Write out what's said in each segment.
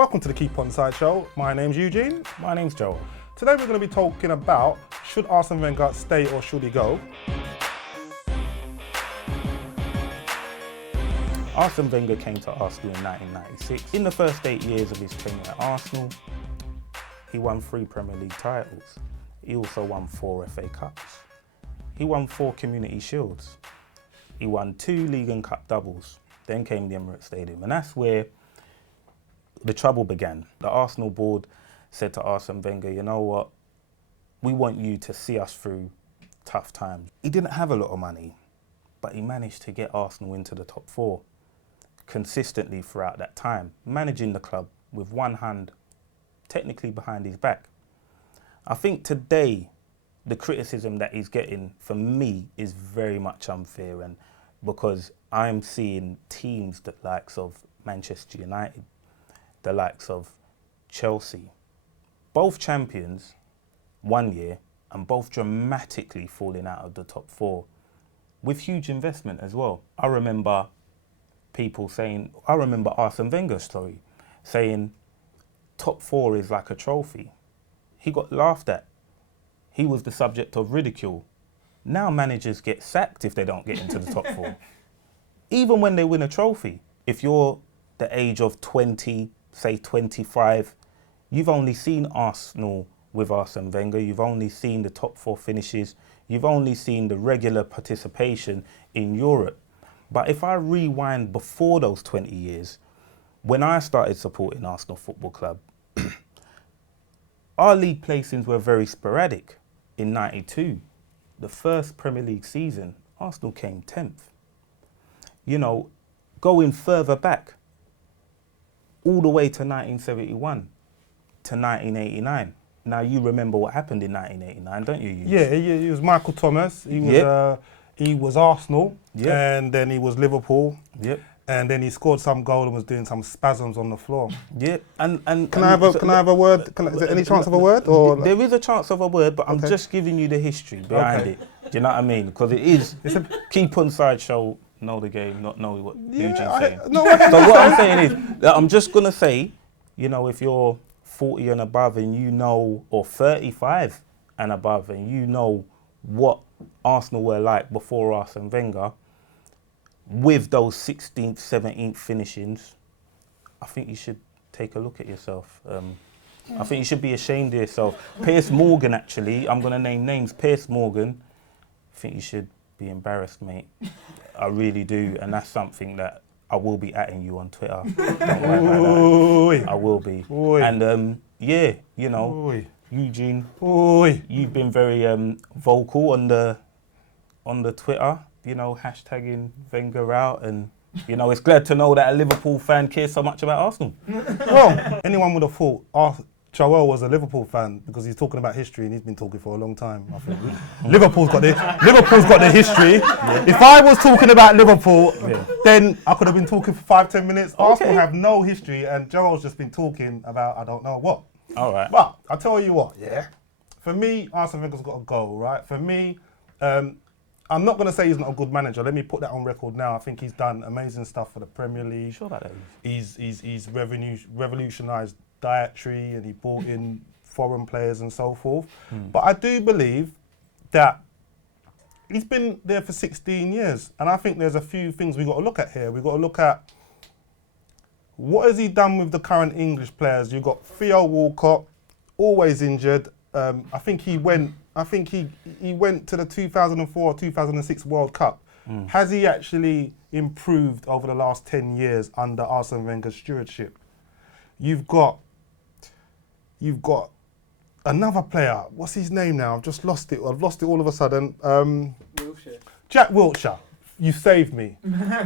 Welcome to the Onside Show. My name's Eugene. My name's Joel. Today we're going to be talking about, should Arsene Wenger stay or should he go? Arsene Wenger came to Arsenal in 1996. In the first 8 years of his tenure at Arsenal, he won 3 Premier League titles. He also won 4 FA Cups. He won 4 Community Shields. He won 2 League and Cup doubles. Then came the Emirates Stadium, and that's where the trouble began. The Arsenal board said to Arsene Wenger, you know what, we want you to see us through tough times. He didn't have a lot of money, but he managed to get Arsenal into the top 4 consistently throughout that time, managing the club with one hand technically behind his back. I think today, the criticism that he's getting, for me, is very much unfair, and because I'm seeing teams the likes of Manchester United, the likes of Chelsea, both champions 1 year and both dramatically falling out of the top 4 with huge investment as well. I remember people saying, I remember Arsene Wenger's story saying top 4 is like a trophy. He got laughed at. He was the subject of ridicule. Now managers get sacked if they don't get into the top 4. Even when they win a trophy, if you're the age of 20, say 25, you've only seen Arsenal with Arsene Wenger, you've only seen the top 4 finishes, you've only seen the regular participation in Europe. But if I rewind before those 20 years, when I started supporting Arsenal Football Club, our league placings were very sporadic. In 92, the first Premier League season, Arsenal came 10th. You know, going further back, all the way to 1971 to 1989. Now you remember what happened in 1989, don't you? Yeah, he was Michael Thomas. He was Arsenal, and then he was Liverpool. Yep. And then he scored some goal and was doing some spasms on the floor. Yeah. And can I have a word? Is there any chance of a word? Or there is a chance of a word, but I'm just giving you the history behind it. Do you know what I mean? Because it's a keep Onside Show. Know the game, not know what Eugene's saying. So what I'm saying is, that I'm just going to say, you know, if you're 40 and above and you know, or 35 and above and you know what Arsenal were like before Arsene Wenger, with those 16th, 17th finishings, I think you should take a look at yourself. I think you should be ashamed of yourself. Piers Morgan, actually, I'm going to name names. Piers Morgan, I think you should be embarrassed, mate. I really do, and that's something that I will be atting you on Twitter. Don't worry about that. I will be. And yeah, you know, Eugene, you've been very vocal on the Twitter. You know, hashtagging Wenger out, and you know, it's glad to know that a Liverpool fan cares so much about Arsenal. Well, anyone would have thought Joel was a Liverpool fan because he's talking about history and he's been talking for a long time. I think Liverpool's got the history. Yeah. If I was talking about Liverpool, then I could have been talking for 5-10 minutes. Okay. Arsenal have no history, and Joel's just been talking about I don't know what. All right. But I'll tell you what, for me, Arsene Wenger's got to go, right? For me, I'm not going to say he's not a good manager. Let me put that on record now. I think he's done amazing stuff for the Premier League. Sure about that. He's revolutionised dietary, and he brought in foreign players and so forth. But I do believe that he's been there for 16 years. And I think there's a few things we've got to look at here. We've got to look at what has he done with the current English players. You've got Theo Walcott, always injured. I think he went to the 2004 2006 World Cup. Has he actually improved over the last 10 years under Arsene Wenger's stewardship? You've got another player. What's his name now? I've just lost it. I've lost it all of a sudden. Wilshere. Jack Wilshere. You saved me.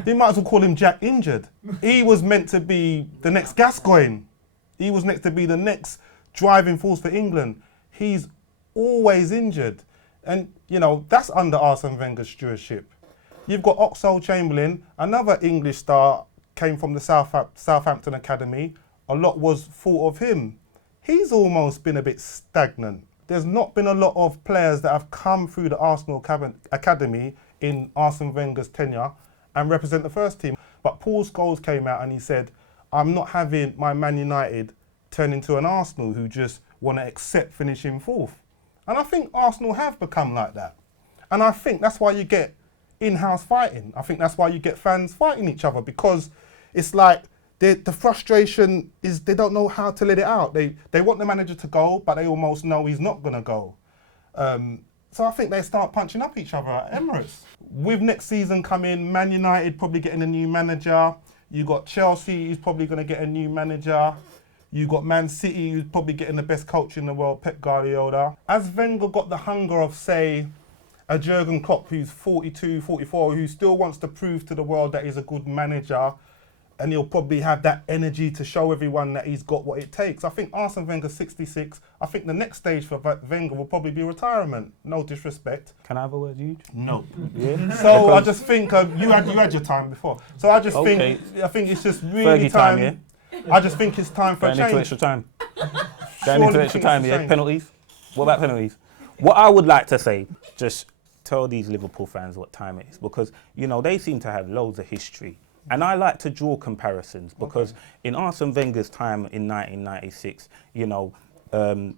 You might as well call him Jack Injured. He was meant to be the next Gascoigne. He was next to be the next driving force for England. He's always injured. And, you know, that's under Arsene Wenger's stewardship. You've got Oxlade-Chamberlain, another English star, came from the Southampton Academy. A lot was thought of him. He's almost been a bit stagnant. There's not been a lot of players that have come through the Arsenal Academy in Arsene Wenger's tenure and represent the first team. But Paul Scholes came out and he said, I'm not having my Man United turn into an Arsenal who just want to accept finishing fourth. And I think Arsenal have become like that. And I think that's why you get in-house fighting. I think that's why you get fans fighting each other, because it's like the frustration is they don't know how to let it out. They want the manager to go, but they almost know he's not going to go. So I think they start punching up each other at Emirates. With next season coming, Man United probably getting a new manager. You got Chelsea, who's probably going to get a new manager. You got Man City, who's probably getting the best coach in the world, Pep Guardiola. Has Wenger got the hunger of, say, a Jurgen Klopp who's 42, 44, who still wants to prove to the world that he's a good manager, and he'll probably have that energy to show everyone that he's got what it takes. I think Arsene Wenger 66. I think the next stage for Wenger will probably be retirement. No disrespect. Can I have a word, Huge? No. Yeah. So I just think you had your time before. So I just think it's just really Fergie time, yeah? I just think it's time for a change. Going into extra time. Going into extra time, yeah. Penalties. What about penalties? What I would like to say, just tell these Liverpool fans what time it is, because you know they seem to have loads of history. And I like to draw comparisons because in Arsene Wenger's time in 1996, you know,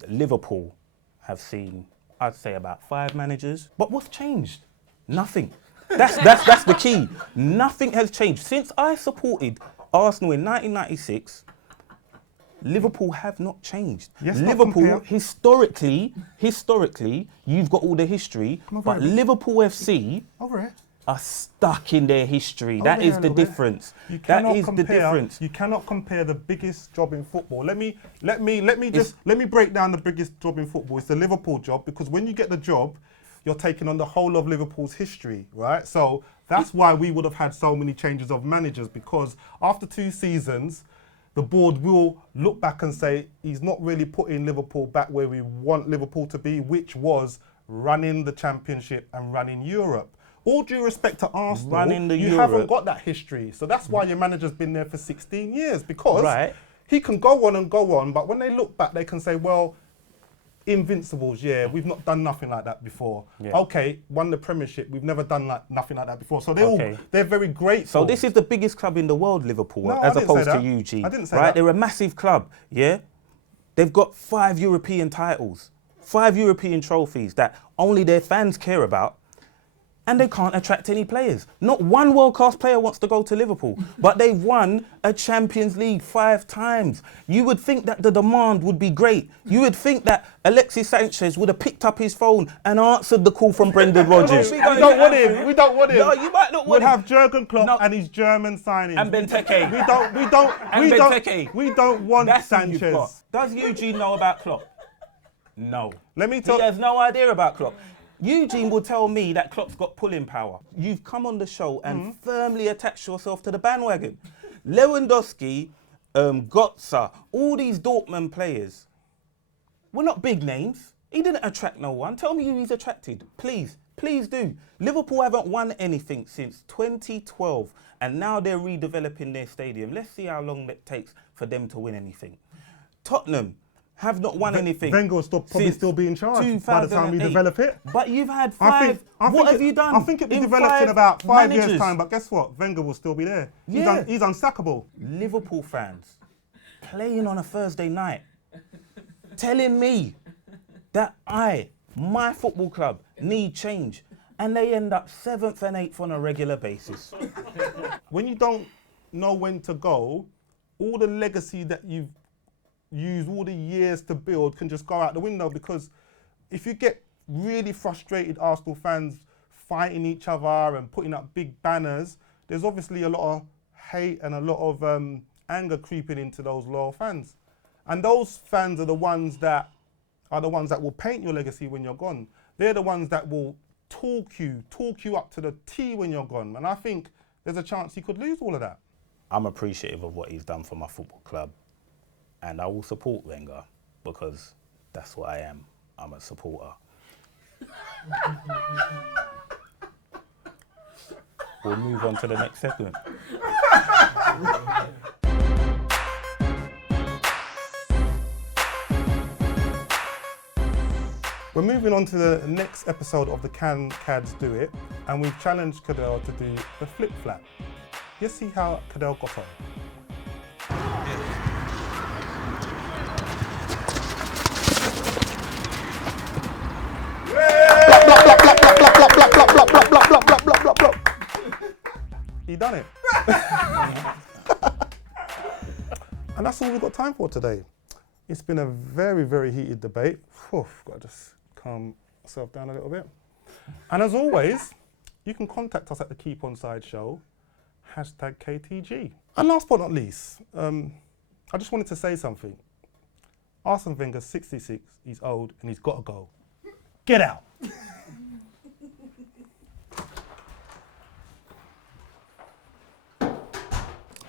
Liverpool have seen, I'd say, about 5 managers. But what's changed? Nothing. That's the key. Nothing has changed. Since I supported Arsenal in 1996, Liverpool have not changed. Yes, Liverpool, historically, you've got all the history, but Liverpool FC are stuck in their history. That is the difference. That is the difference. You cannot compare the biggest job in football. Let me break down the biggest job in football. It's the Liverpool job, because when you get the job, you're taking on the whole of Liverpool's history, right? So that's why we would have had so many changes of managers, because after 2 seasons, the board will look back and say, he's not really putting Liverpool back where we want Liverpool to be, which was running the Championship and running Europe. All due respect to Arsenal, you haven't got that history. So that's why your manager's been there for 16 years, because he can go on and go on, but when they look back, they can say, well, Invincibles, yeah, we've not done nothing like that before. Yeah. Okay, won the Premiership, we've never done nothing like that before. So they're very grateful. So this is the biggest club in the world, Liverpool, as opposed to Eugene. I didn't say that. They're a massive club, yeah? They've got 5 European titles, 5 European trophies that only their fans care about. And they can't attract any players. Not one world-class player wants to go to Liverpool, but they've won a Champions League 5 times. You would think that the demand would be great. You would think that Alexis Sanchez would have picked up his phone and answered the call from Brendan Rodgers. We don't want him. We don't want him. No, you might not want him. We'll have Jurgen Klopp and his German signings. And Benteke. We don't want That's Sanchez. Does Eugene know about Klopp? No. He has no idea about Klopp. Eugene will tell me that Klopp's got pulling power. You've come on the show and firmly attached yourself to the bandwagon. Lewandowski, Götze, all these Dortmund players were not big names. He didn't attract no one. Tell me who he's attracted. Please, please do. Liverpool haven't won anything since 2012, and now they're redeveloping their stadium. Let's see how long it takes for them to win anything. Tottenham have not won anything. Wenger will probably still be in charge by the time we develop it. But you've had 5. What have you done? I think it'll be developed in about 5 years' time, but guess what? Wenger will still be there. Yeah. He's unsackable. Liverpool fans playing on a Thursday night, telling me that my football club, need change, and they end up 7th and 8th on a regular basis. When you don't know when to go, all the legacy that you've used all the years to build can just go out the window, because if you get really frustrated Arsenal fans fighting each other and putting up big banners, there's obviously a lot of hate and a lot of anger creeping into those loyal fans. And those fans are the ones that will paint your legacy when you're gone. They're the ones that will talk you up to the T when you're gone. And I think there's a chance he could lose all of that. I'm appreciative of what he's done for my football club. And I will support Wenger, because that's what I am. I'm a supporter. We'll move on to the next segment. We're moving on to the next episode of the KADS Do It, and we've challenged Kadell to do the flip flap. Let's see how Kadell got on. he done it. And that's all we've got time for today. It's been a very, very heated debate. Got to just calm myself down a little bit. And as always, you can contact us at the Keep Onside Show, #KTG. And last but not least, I just wanted to say something. Arsene Wenger, 66, he's old and he's got to go. Get out.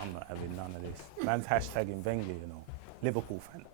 I'm not having none of this. Man's hashtagging Wenger, you know. Liverpool fan.